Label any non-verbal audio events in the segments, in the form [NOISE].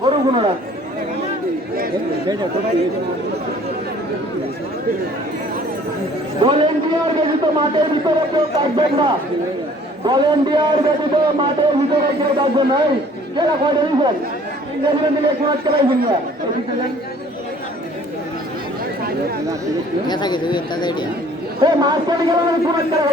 গরু গুণ ভলেন্টিয়ার ব্যতীত মাঠের ভিতরে কেউ থাকবেন না ভলেন্টিয়ার ব্যতীত মাঠের ভিতরে কেউ থাকবেন নাই কেনা কয় দিয়েছেন ইংরেজি মিলে কোন চালাইছেন না মাছ কেটে গেলে কোন চালা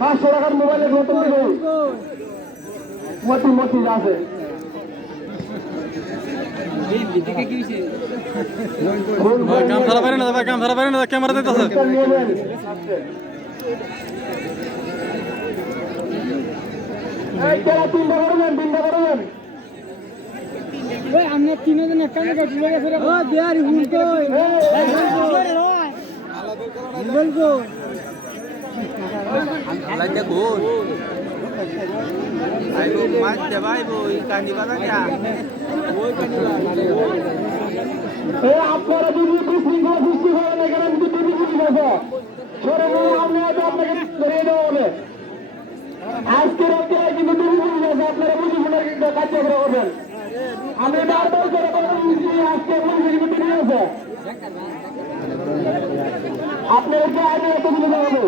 পাঁচশো টাকার মোবাইলের নতুন মতি মতি আছে। কাম ধরা পারে না ভাই কাম ধরা পারে না ক্যামেরা দিতেছে। পুরস্কার নিয়ে নেন। এই খেলা তিনটা করবেন তিনটা করবেন আমরা তিনজন একটা গেছে ও বিহারি হুল কই। বলব আল্লাহ দেখুন আইবো মাছ দেবাইবো এই কান্দি বাজা যা ওই কান্দি এ আপনারা যদি বিশৃঙ্খলা সৃষ্টি করেন, এখানে কিন্তু টিভি জিনিস আছে সরে বলে আপনি হয়তো আপনাকে ধরিয়ে দেওয়া হবে। আজকের অধ্যায় কিন্তু টিভি জিনিস আছে আপনারা বুঝে শুনে কার্যক্রম করবেন। আমি বারবার করে বলছি, আজকে বুঝে কিন্তু টিভি আছে আপনাদেরকে আইনে এত দিতে হবে।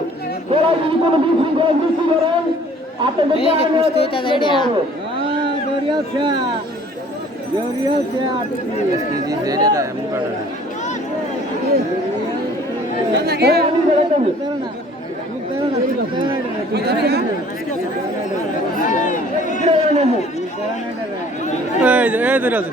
তোরা যদি কোনো বিশৃঙ্খলা সৃষ্টি করেন আপনাদেরকে আইনে। এই যে এই ধরে আছে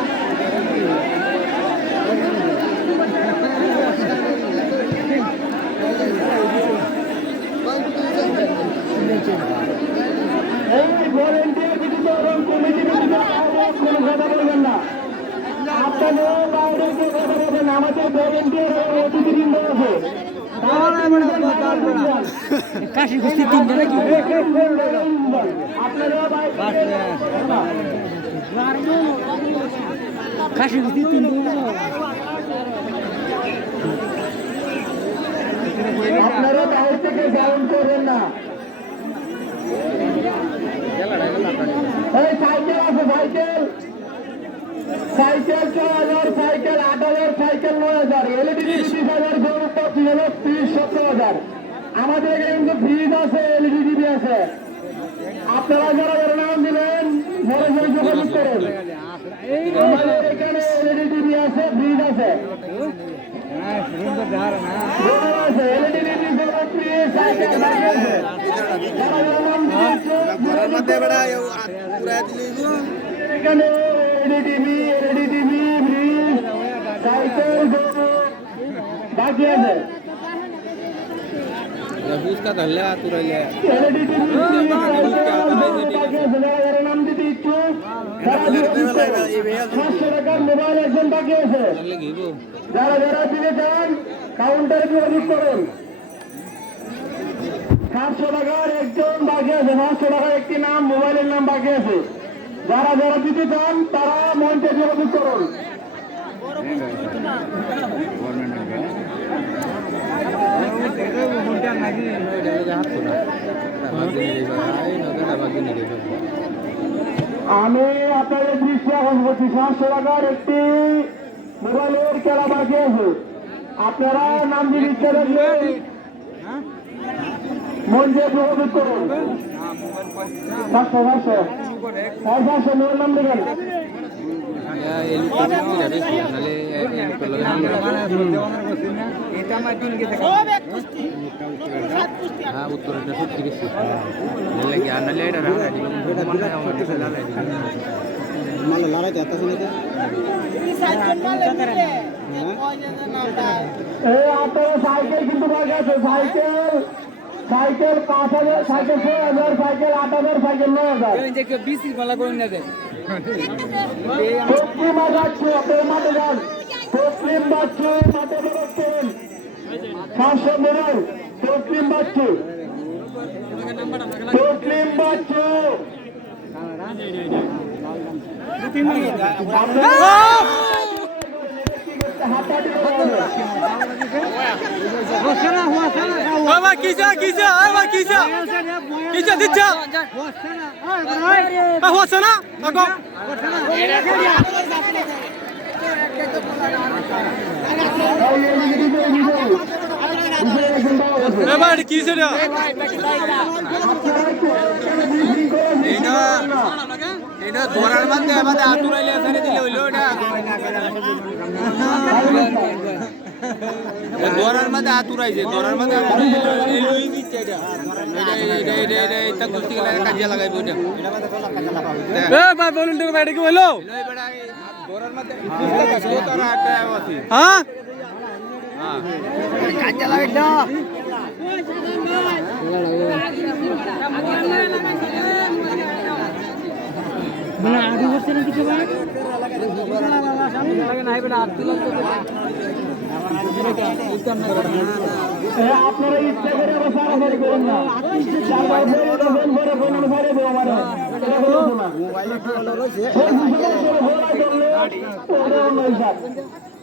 এই [LAUGHS] ভলেন্টিয়ার বিরুদ্ধে এবং কমিটির বিরুদ্ধে কাউকে কোনো কথা বলবেন না আপনাদের কাউকে কথা বলবেন না। আমাদের ভলেন্টিয়ার এবং অতিথিবৃন্দ আছে কাশি কুস্তি তিনটা নাকি আপনারা বাইরে কাশি কুস্তি তিনটা আপনারা বাইরে থেকে করবেন না সাইকেল আছে সাইকেল সাইকেল হাজার সাইকেল আট হাজার সাইকেল নয় হাজার এলইডি বিশ হাজার গরু পঁচিশ হাজার তিরিশ সত্তর হাজার আমাদের এখানে কিন্তু ফ্রিজ আছে এলইডি টিভি আছে আপনারা যারা যারা নাম দিবেন সরাসরি যোগাযোগ করুন আমাদের এখানে এলইডি টিভি আছে ফ্রিজ আছে গরু আছে এলইডি টিভি গরু ফ্রিজ সাইকেল বাকি আছে যারা যারা নাম দিবেন এখানে LED TV LED TV fridge cycle গরু বাকি আছে বুঝকা ধরলে তুরাইলে এলইডি টিভি পাঁচশো টাকার মোবাইল একজন বাকি যারা যারা দিতে চান কাউন্টারে যোগাযোগ করুন সাতশো টাকার একজন বাকি আছে পাঁচশো টাকার একটি নাম মোবাইলের নাম বাকি আছে যারা যারা দিতে চান তারা মঞ্চে যোগাযোগ করুন আমি আপনাদের দৃষ্টি আকর্ষণ করছি সাতশো টাকার একটি মোবাইলের খেলা বাকি আছে আপনারা নাম দিয়ে ইচ্ছা থাকলে মন দিয়ে যোগাযোগ করুন। সাড়ে নাম দেবেন। হ্যাঁ উত্তরটা সত্যি গেছি লাগে আর নালে এটা রাখা মালে লড়াই যাচ্ছে না এই আপনারা সাইকেল কিন্তু সাইকেল সাইকেল পাঁচ হাজার সাইকেল ছয় হাজার সাইকেল আট হাজার সাইকেল নয় হাজার বিসি মালা করে না দেয় পশ্চিম যাচ্ছে আপনার মাঠে যান পশ্চিম বাচ্চু মাঠে বেরোচ্ছেন সাতশো মেরুন পশ্চিম বাচ্চু। পশ্চিম বাচ্চু। কিসা দিচ্ছা হচ্ছে না আগো এ ভাই এটা কিসে রে? এইটা এইটা ধরার মধ্যে আমাদের আতুরাইলে ছেড়ে দিলে হইল এটা ধরার মধ্যে আতুরাইছে ধরার মধ্যে এই দিচ্ছে এটা এটা এটা এটা এটা এটা কুস্তি গেলে কাজিয়া লাগাইবো এটা এ ভাই বলুন তো ভাই এটা কি ধরার মধ্যে হ্যাঁ মানে আগে হচ্ছে না কিছু ভাই আপনারা ইচ্ছা করে আবার সারাসারি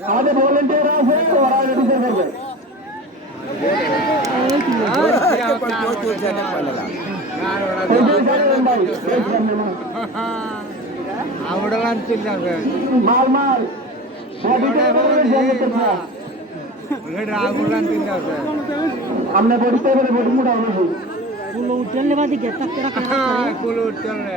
ফেলে দেবেন পরে ফোন ফেলে দেবো আমার এটা বলব না আমাদের ভলেন্টিয়ার আছে ওরা রেডি করবে মাল মাল আমরা পরিচয় করে বডি মোটা হবে ফুল উঠলে বাদি গেট টাক টাক উঠলে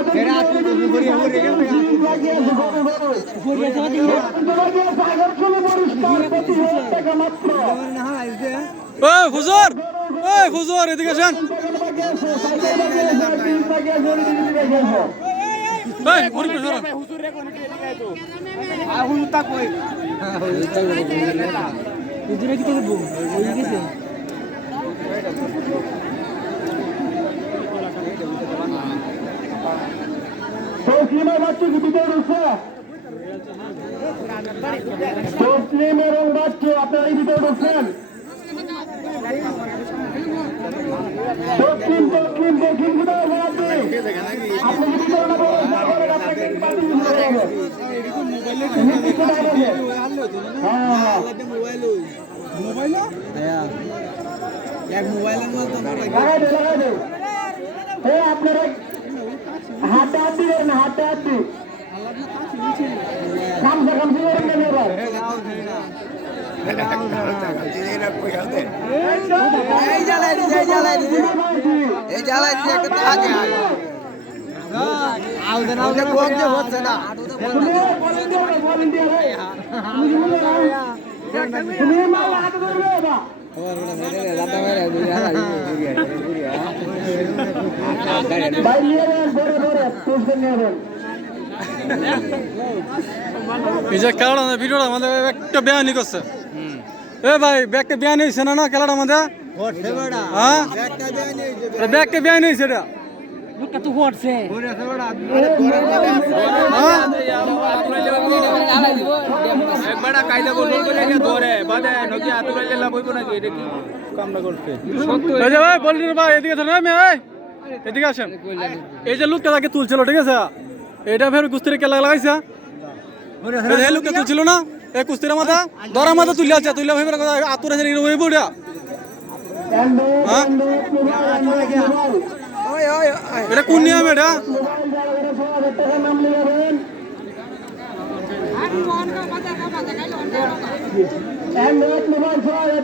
প্রতি হাজার ওই ফুজুর এদিকে আসেন। এই মুড়ি করে হুজুরে কি করব ওই গেছে ভিতরে ঢুকছে তসলিম এবং বাচ্চু আপনারা এই কোথায় আপনি কি ভিতরে না বলেন না বলেন আপনাকে পাঠিয়ে দিতে হবে নির্দিষ্ট টাইম আছে হ্যাঁ হ্যাঁ লাগাই দে লাগাই দে এ আপনারা হাতে হাত দিবেন না হাতে হাত দি খামসা খামসি করেন কেন এবার এই জ্বালাই দিছে একটা আগে আউদে কোক যে হচ্ছে না যান ধরে ধরে তুলতে নিয়ে যান এই যে খেলাটা ভিডিওটা আমাদের একটা বেয়ানি করছে। এ ভাই ব্যাগটা বেয়ানি হয়েছে না না খেলাটা আমাদের? হ্যাঁ? ব্যাগটা বেয়ানি হয়েছে এটা। কত হটছে হ্যাঁ? এদিকে আসেন। এই যে লোকটা তাকে তুলছিল ঠিক আছে? এটা ফের কুস্তির কেলা লাগাইছে। যে লোকটা তুলছিল না? এই কুস্তির মাথা ধরা মাথা তুলে আছে তুলে ভেবে আতুরে ছেড়ে হয়ে পড়া হ্যাঁ? এটা কোন নিয়ম এটা?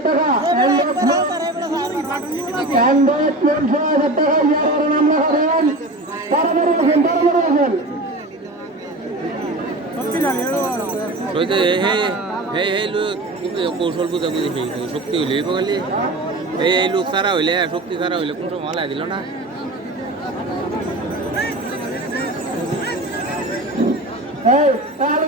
টাকা অ্যান্ড্রয়েড ফোন ছ হাজার টাকা ইয়ার নাম লেখাবেন তাড়াতাড়ি আসেন তাড়াতাড়ি আসেন সইতে হে লোক কৌশল বুঝা বুঝি সেই শক্তি হইলে এই বগালি এই এই লোক সারা হইলে শক্তি সারা হইলে কোন সময় মালা দিল না? এই তাহলে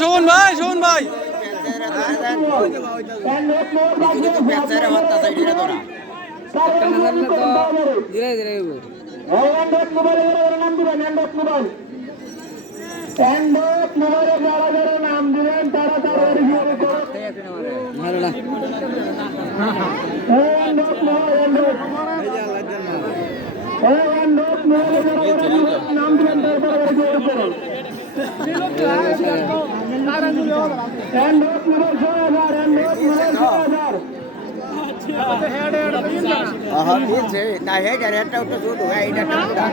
শোভন ভাই শোভন ভাই ধীরে ধীরে অ্যান্ড্রয়েড মোবাইল এর নাম দিবেন অ্যান্ড্রয়েড মোবাইল অ্যান্ড্রয়েড মোবাইলে যারা যারা নাম দিবেন, তারা তারা অরিজিনাল করুন ভালো না অ্যান্ড্রয়েড মোবাইল অ্যান্ড্রয়েড অ্যান্ড্রয়েড মোবাইলে নাম দিবেন, তারা অরিজিনাল করুন অ্যান্ড্রয়েড মোবাইল 6000 অ্যান্ড্রয়েড হ্যাঁ মিলছে না হে যার একটা ওটা শুট হয় এটা একটা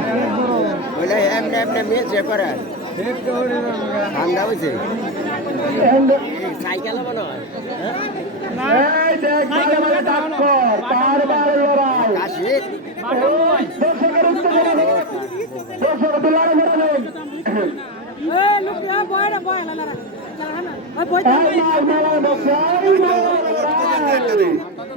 বলে এমনি এমনি মিলছে পরে ঠান্ডা হয়েছে সাইকেল মনে হয় বয় না বয় না